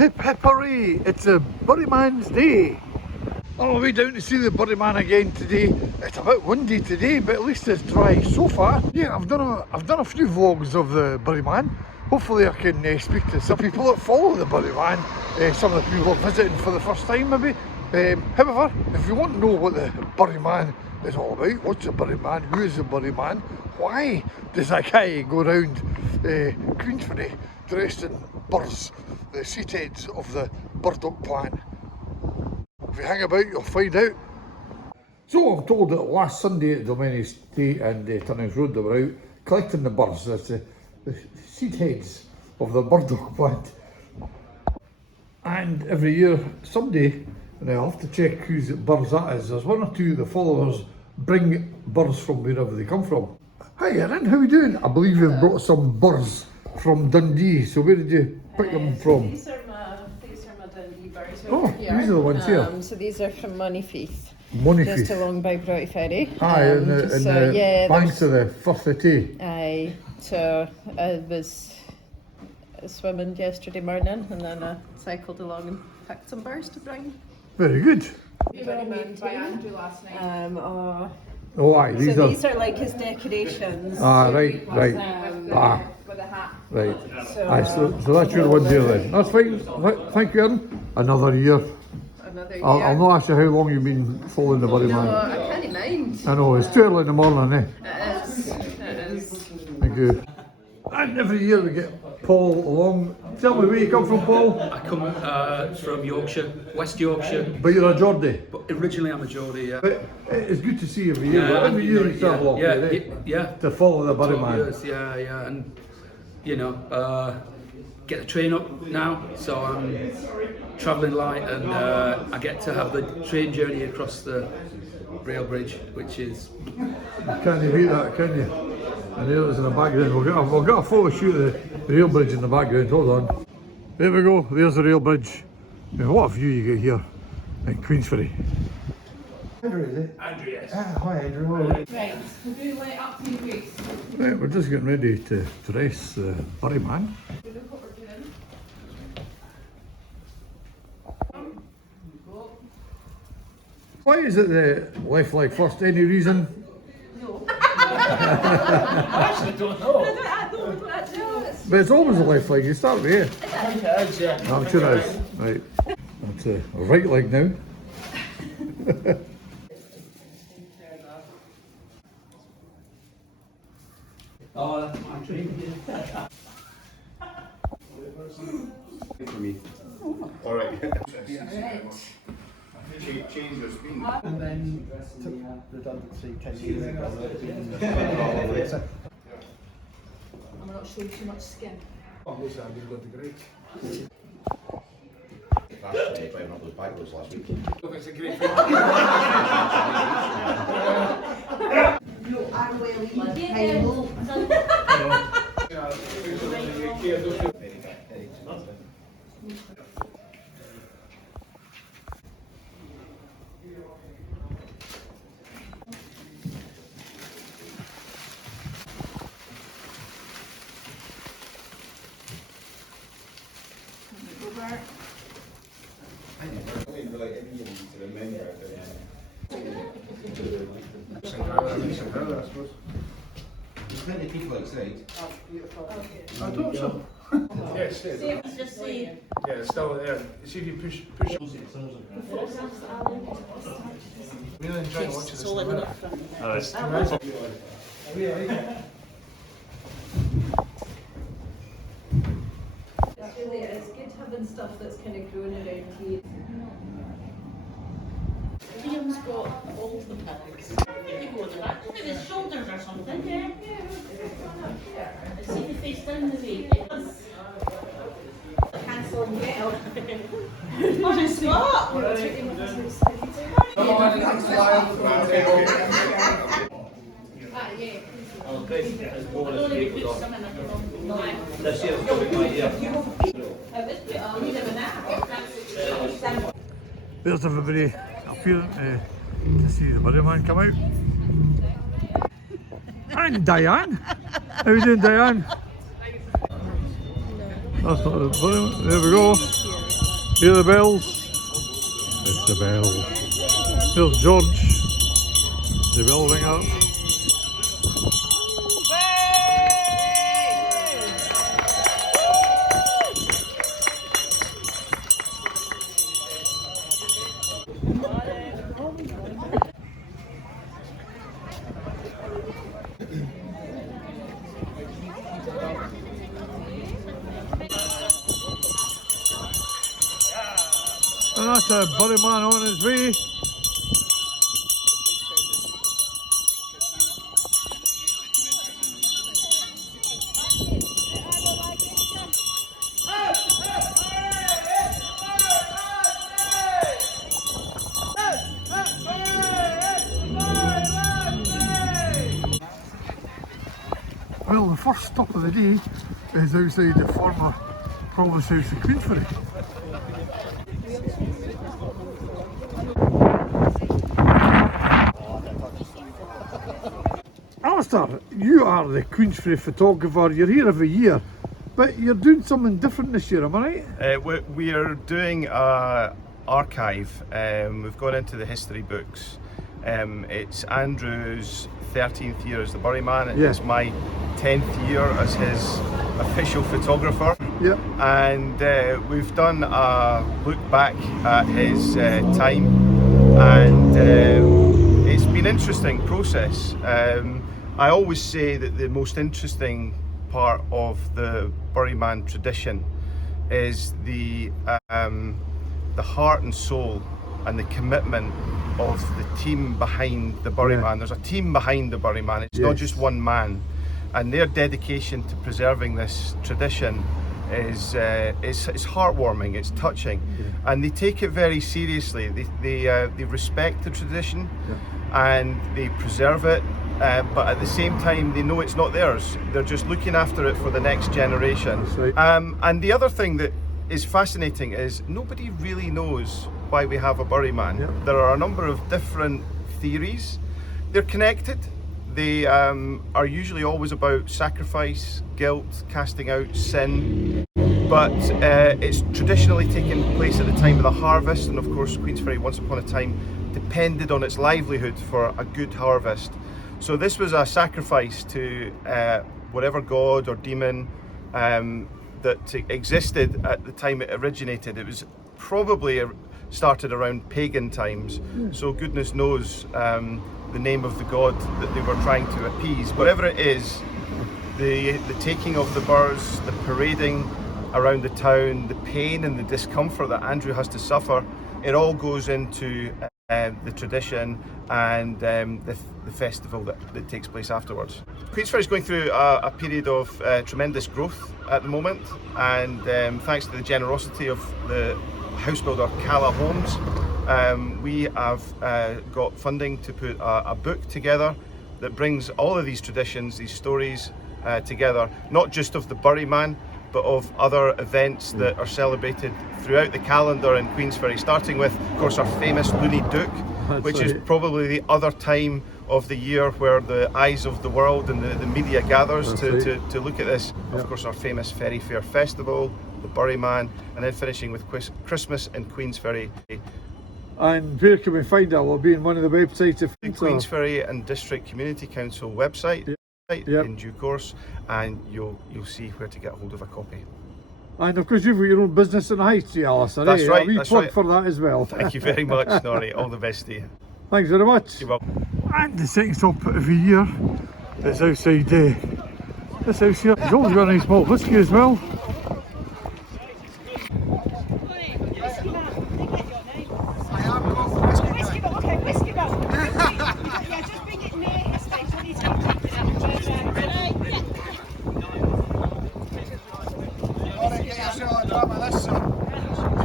Hip hip hooray! It's a Burry Man's day. On our way down to see the Burry Man again today. It's a bit windy today, but at least it's dry so far. Yeah, I've done a few vlogs of the Burry Man. Hopefully I can speak to some people that follow the Burry Man, some of the people visiting for the first time maybe. However, if you want to know what the Burry Man is all about, what's the Burry Man, who is the Burry Man, why does that guy go around Queensferry dressed in burrs, the seat heads of the burdock plant? If you hang about, you'll find out. So I'm told that last Sunday at Domain Estate and Turnings Road they were out collecting the burrs, that's the seed heads of the burdock plant. And every year, someday, and I'll have to check whose burrs that is, there's one or two of the followers bring burrs from wherever they come from. Hi Erin, how are you doing? I believe you've brought some burrs from Dundee, so where did you pick them from? These are my Dundee burrs. Oh, here. These are the ones here. So these are from Moneyfeith. Moneyfeith. Just along by Ferry. Aye, in the banks of the Firth Tay. Aye, so I was swimming yesterday morning and then I cycled along and picked some burrs to bring. Very good. These were made by Andrew last night. Oh aye, these are like his decorations. Ah, right. With a hat. Right. So that's your one there then. That's fine. Thank you, Erin. Another year. Another year. I'll not ask you how long you've been following the Burry Man. No, I can't mind. I know, it's too early in the morning, eh? It is. Thank you. And every year we get Paul along. Tell me where you come from, Paul. I come from Yorkshire, West Yorkshire. But you're a Geordie. But originally I'm a Geordie, yeah. But it's good to see you every year. But every year you travel along yeah. to follow the Burry Man. Years, yeah. And, you know, get the train up now. So I'm travelling light and I get to have the train journey across the rail bridge, which is... Can't you beat that, can you? And there it is in the background. We'll get a photo shoot of the rail bridge in the background. Hold on. There we go. There's the rail bridge. Now, what a view you get here in Queensferry. Andrew, is it? Andrew, yes. Hi, Andrew. Right, we'll do like up to your waist. Right, we're just getting ready to dress the Burry Man. We look what we're doing. Why is it the left leg first? Any reason? No. I actually don't know. I don't know. But it's always the left leg. You start with here. I think it is, yeah. I'm sure it is. Right. That's the right leg now. Oh, that's my dream. For me. All right. Change your speed. And then took redundancy 10 years ago. I'm not showing too much skin. Obviously, I've been going to great. Last night, driving up those back roads last week. It's a great No, I'm well. There's plenty of people outside. I thought so. Yes, yes. Just see. Yeah, it's still there. See if you push. Really enjoying watching this. Oh, it's It's good having stuff that's kind of grown around here. Liam's got all the pegs. You go to that. Look at his shoulders or something. Yeah. See the face down the way. Cancel and get out. On the spot. Oh, great. There's more I'll than only three put of some in them. it. This year's coming right here. There's everybody up here to see the Burry Man come out. And Diane. How are you doing, Diane? That's not the Burryman. There we go. Hear the bells? It's the bells. There's George, the bell ringer. And that's a Burry Man on his way. Well, the first stop of the day is outside the former Province House of Queensferry. Alistair, you are the Queensferry photographer. You're here every year, but you're doing something different this year, am I right? We are doing an archive. We've gone into the history books. It's Andrew's 13th year as the Burry Man. It's my 10th year as his official photographer. Yeah. And we've done a look back at his time, and it's been an interesting process. I always say that the most interesting part of the Burry Man tradition is the heart and soul and the commitment of the team behind the Burry Man. There's a team behind the Burry Man. It's not just one man, and their dedication to preserving this tradition is it's heartwarming. It's touching, and they take it very seriously. They respect the tradition, and they preserve it. But at the same time, they know it's not theirs. They're just looking after it for the next generation. That's right. And the other thing that is fascinating is nobody really knows why we have a Burry Man. There are a number of different theories. They're connected. They are usually always about sacrifice, guilt, casting out sin. But it's traditionally taken place at the time of the harvest, and of course Queensferry once upon a time depended on its livelihood for a good harvest. So this was a sacrifice to whatever god or demon that existed at the time it originated. It was probably started around pagan times, so goodness knows the name of the god that they were trying to appease. Whatever it is, the taking of the burrs, the parading around the town, the pain and the discomfort that Andrew has to suffer, it all goes into the tradition and the festival that takes place afterwards. Queensferry is going through a period of tremendous growth at the moment, and thanks to the generosity of the house builder Cala Homes, we have got funding to put a book together that brings all of these traditions, these stories together, not just of the Burry Man, but of other events that are celebrated throughout the calendar in Queensferry, starting with, of course, our famous Looney Dook, which is probably the other time of the year where the eyes of the world and the media gathers to look at this. Of course, our famous Ferry Fair Festival, the Burry Man, and then finishing with Christmas in Queensferry. And where can we find that? Will it be in one of the websites? The Queensferry and District Community Council website. In due course, and you'll see where to get hold of a copy. And of course you've got your own business in the Heights, Alistair. That's right. A wee plug for that as well. Thank you very much, Norrie. All the best to you. Thanks very much. You're welcome. And the second stop every year is outside this house here. There's always got a nice malt whisky as well.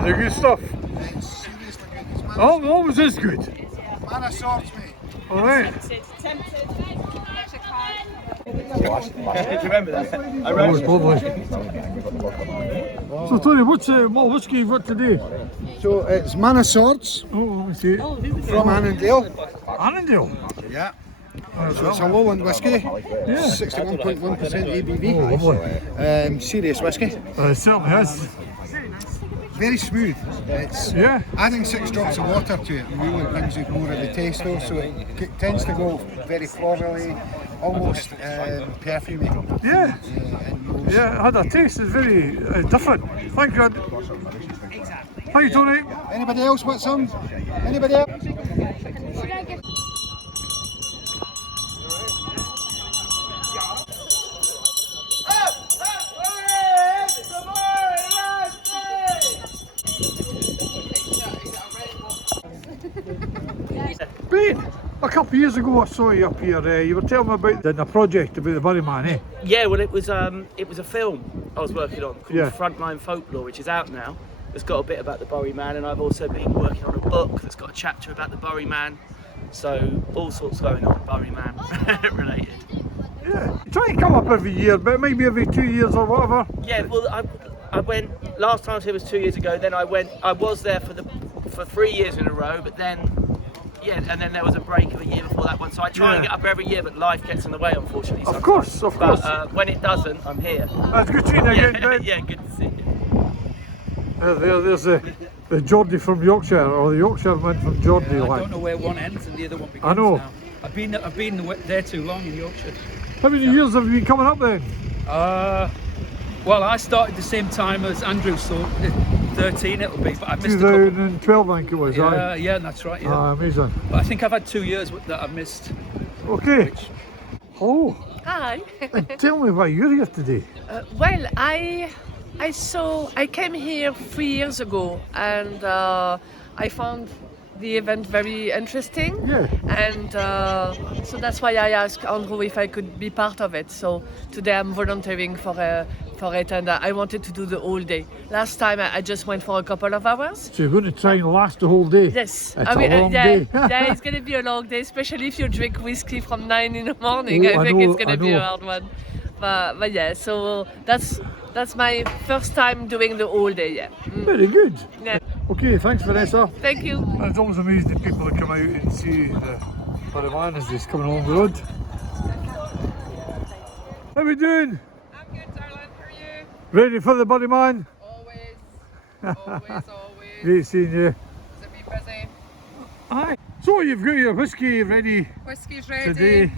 Is it good stuff? It's seriously good. It's Oh, always is good. Man of swords, mate. Alright. Remember that? Oh, it's lovely. So Tony, what's what whiskey you've got today? So it's Man of Swords Oh, let me see. from Annandale. Annandale? Yeah. So it's a Lowland whisky, 61.1% ABV, serious whisky. It certainly is. Very smooth. It's adding 6 drops of water to it really brings out more of the taste though, so it tends to go very florally, almost perfumey. Yeah, it had a taste. It's very different. Thank you. How you doing? Anybody else want some? Anybody else? Ben, a couple of years ago I saw you up here. You were telling me about the project about the Burry Man, eh? Yeah, well, it was a film I was working on called Yeah. Frontline Folklore, which is out now. It's got a bit about the Burry Man, and I've also been working on a book that's got a chapter about the Burry Man. So all sorts going on Burry Man related. Yeah. You try and come up every year, but maybe every 2 years or whatever. Yeah, well, I went last time I was here was 2 years ago. Then I was there for 3 years in a row, but then. Yeah, and then there was a break of a year before that one. So I try and get up every year, but life gets in the way, unfortunately. Of course. But when it doesn't, I'm here. That's good seeing you again, Ben. Yeah, good to see you. There's the Geordie from Yorkshire, or the Yorkshireman from Geordie. I like. don't know where one ends and the other one begins. I know. Now. I've been there too long in Yorkshire. How many years have you been coming up then? Well, I started the same time as Andrew, so 13 it'll be, but I missed a couple. 2012 I think it was, aye. Yeah, that's right, yeah. Amazing. But I think I've had 2 years that I've missed. Okay. Hello. Hi. And tell me why you're here today. Well, I came here 3 years ago, and I found the event very interesting. Yeah. And so that's why I asked Andrew if I could be part of it. So today I'm volunteering for it, and I wanted to do the whole day. Last time I just went for a couple of hours. So you're going to try and last the whole day? Yes. It's a long day. Yeah, it's going to be a long day, especially if you drink whiskey from 9 in the morning. Oh, I think it's going I to be a know. hard one. But yeah, so that's my first time doing the whole day, yeah. Very good. Yeah. Okay, thanks Vanessa. Thank you. It's always amazing the people that come out and see the Burry Man as he's coming along the road. How we doing? I'm good, darling. How are you? Ready for the Burry Man? Always. Great seeing you. Is it me busy? Aye. So you've got your whiskey ready Whiskey's ready. today.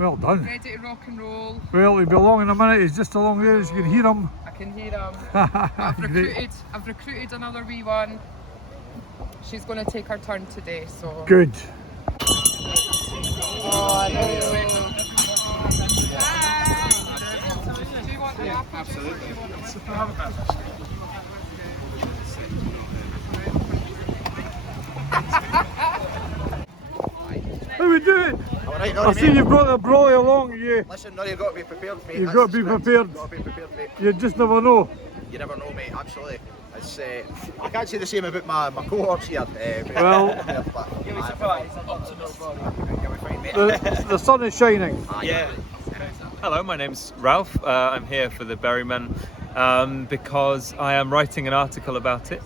Well done. Ready to rock and roll. Well, he'll be along in a minute. He's just along there, as you can hear him. I can hear him. Great. I've recruited another wee one. She's going to take her turn today, so. Good. Oh, I know. Do you want the apple? Absolutely. How we doing? Alright, I Norrie, see mate. you've brought a brolly along. Listen, Norrie, you've got to be prepared, mate. You've That's got to be the script. prepared. You've got to be prepared, mate. You just never know. You never know, mate, absolutely. It's, I can't say the same about my cohorts here. Well, You'll be surprised. the sun is shining. Yeah. Hello, my name's Ralph. I'm here for the Burry Man because I am writing an article about it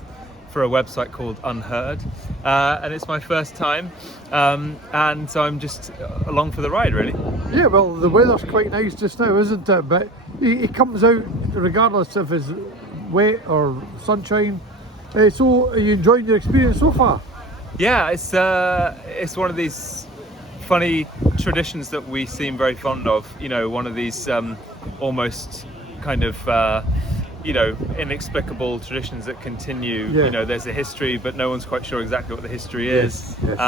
for a website called Unheard, and it's my first time, and so I'm just along for the ride, really. Yeah, well, the weather's quite nice just now, isn't it? But he comes out regardless if it's wet or sunshine. So, are you enjoying your experience so far? Yeah, it's one of these funny traditions that we seem very fond of. You know, one of these almost kind of inexplicable traditions that continue. Yeah. You know, there's a history, but no one's quite sure exactly what the history is. Yes.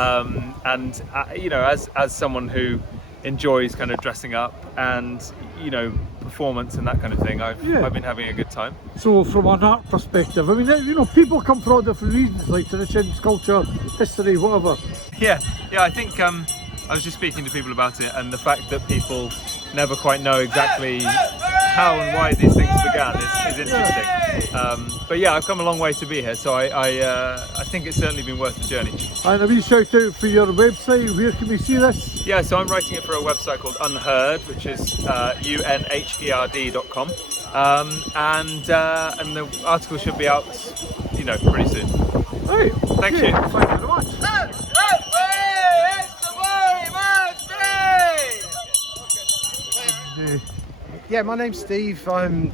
And you know, as someone who enjoys kind of dressing up and performance and that kind of thing, I've been having a good time. So, from an art perspective, I mean, people come for all different reasons, like traditions, culture, history, whatever. Yeah, I think I was just speaking to people about it, and the fact that people never quite know exactly how and why these things began is interesting. But yeah, I've come a long way to be here, so I think it's certainly been worth the journey. And a wee shout out for your website, where can we see this? Yeah, so I'm writing it for a website called Unheard, which is unherd.com, and the article should be out, pretty soon. Right, Thank okay. you. Thank you very much. Yeah, my name's Steve. I'm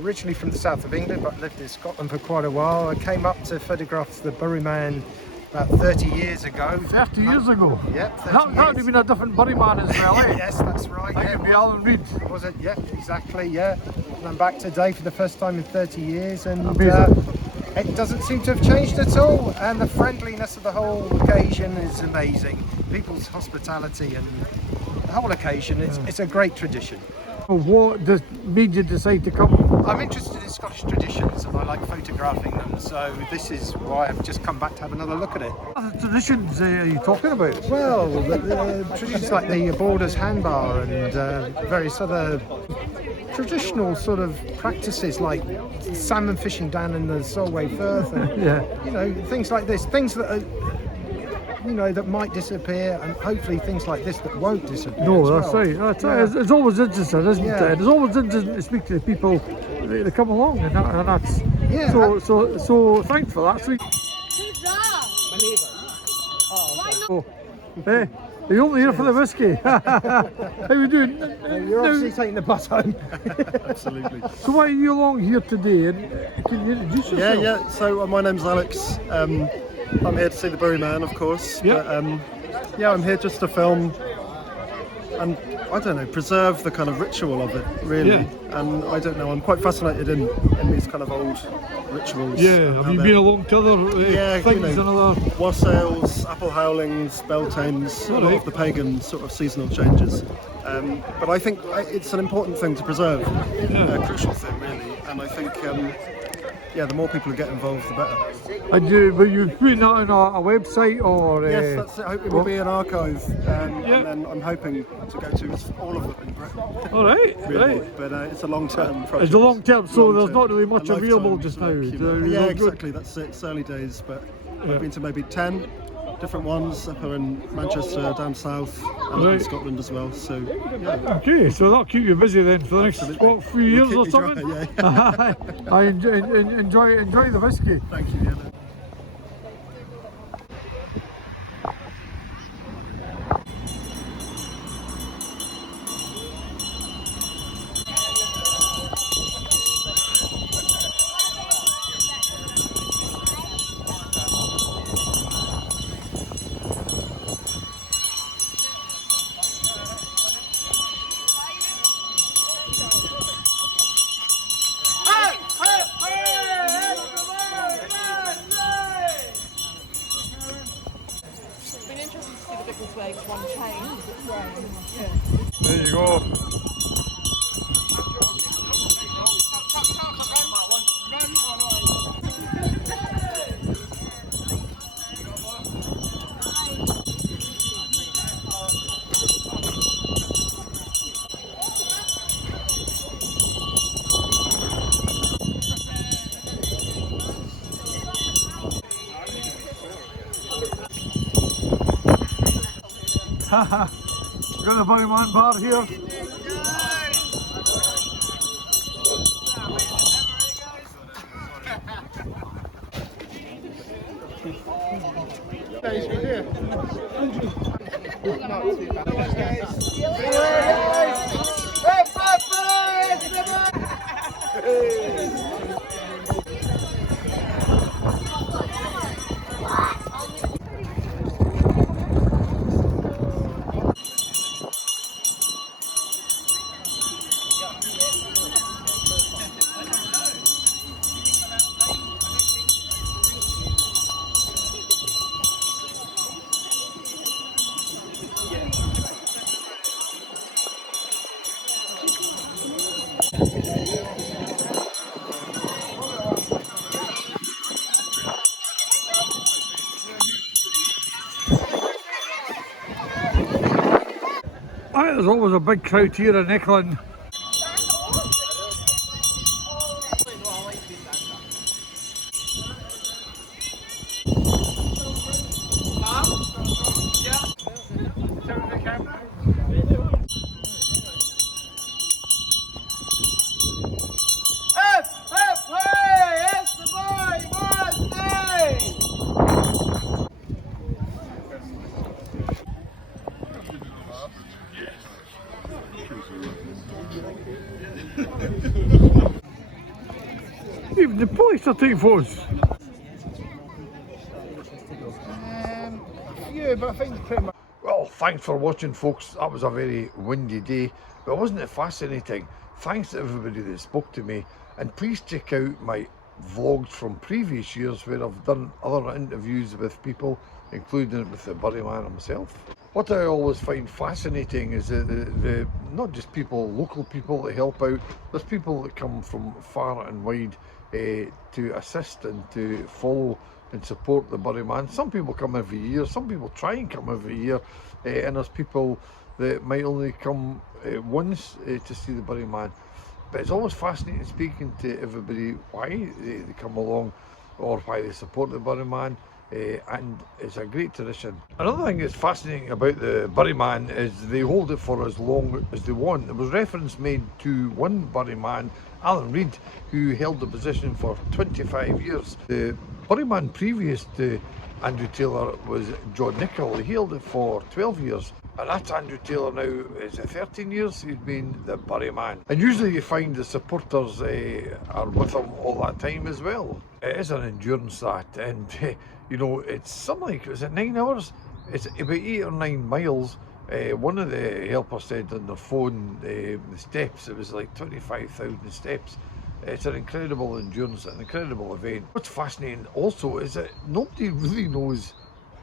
originally from the south of England, but lived in Scotland for quite a while. I came up to photograph the Burry Man about 30 years ago. 30 years ago? Yep, 30 That would have years. been a different Burry Man as well, eh? Yes, that's right. That could be Alan Reid. Was it? Yeah, exactly, yeah. And I'm back today for the first time in 30 years, and it doesn't seem to have changed at all. And the friendliness of the whole occasion is amazing. People's hospitality and the whole occasion, it's a great tradition. What made you decide to come? I'm interested in Scottish traditions and I like photographing them, so this is why I've just come back to have another look at it. What other traditions are you talking about? Well, traditions like the borders handbar and various other traditional sort of practices like salmon fishing down in the Solway Firth and you know, things like this, things that are, you know, that might disappear, and hopefully things like this that won't disappear. No, as that's well. right. That's right. It's always interesting, isn't it? It's always interesting to speak to the people that come along, and that's so thanks for that. So, hey, are you only here for the whiskey? How are you doing? You're obviously taking the bus home. Absolutely. So why are you along here today? And can you introduce yourself? Yeah. So my name's Alex. I'm here to see the Burry Man, of course. Yeah. But, I'm here just to film and, I don't know, preserve the kind of ritual of it, really. Yeah. And I don't know, I'm quite fascinated in these kind of old rituals. Yeah, have you been along to other things you know, and other... wassails, apple howlings, beltanes, a lot of the pagan sort of seasonal changes. But I think it's an important thing to preserve, a crucial thing, really. And I think, the more people who get involved, the better. And will you put that on a website or? Yes, that's it. It will be an archive, and then I'm hoping to go to all of them in Britain. All right, really. right. But it's a long-term project. It's a long-term, so there's not really A much lifetime available just now. Yeah, exactly. That's it. It's early days, but I've been to maybe 10 different ones up in Manchester, down south, and up in Scotland as well. So, yeah. Okay, so that'll keep you busy then for the next few years or something. Dry, I enjoy the whiskey. Thank you. There you go. Haha. Got the Burry Man bar here. There's always a big crowd here in Eklund. picture taking photos? Yeah, but I think pretty much. Well, thanks for watching, folks. That was a very windy day, but wasn't it fascinating? Thanks to everybody that spoke to me, and please check out my vlogs from previous years where I've done other interviews with people, including with the Burry Man himself. What I always find fascinating is the not just people, local people that help out, there's people that come from far and wide to assist and to follow and support the Burry Man. Some people come every year, some people try and come every year, and there's people that might only come once to see the Burry Man. But it's always fascinating speaking to everybody why they come along or why they support the Burry Man, and it's a great tradition. Another thing that's fascinating about the Burry Man is they hold it for as long as they want. There was reference made to one Burry Man, Alan Reid, who held the position for 25 years. The Burry Man previous to Andrew Taylor was John Nichol. He held it for 12 years. And that's Andrew Taylor now. Is it 13 years he's been the Burry Man? And usually you find the supporters are with him all that time as well. It is an endurance that, and you know, it's something like, is it 9 hours? It's about 8 or 9 miles. One of the helpers said on their phone, the steps, it was like 25,000 steps. It's an incredible endurance, an incredible event. What's fascinating also is that nobody really knows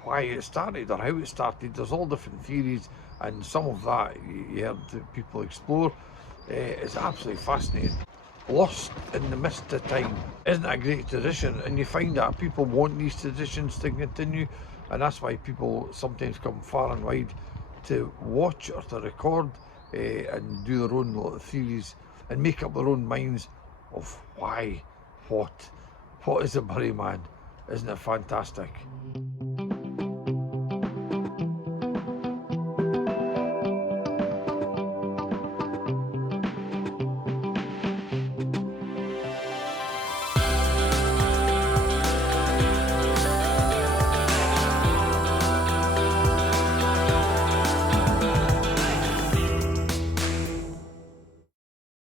why it started or how it started. There's all different theories, and some of that you heard people explore. It's absolutely fascinating. Lost in the mist of time. Isn't it a great tradition? And you find that people want these traditions to continue, and that's why people sometimes come far and wide to watch or to record and do their own little theories and make up their own minds of why, what is a Burry Man. Isn't it fantastic?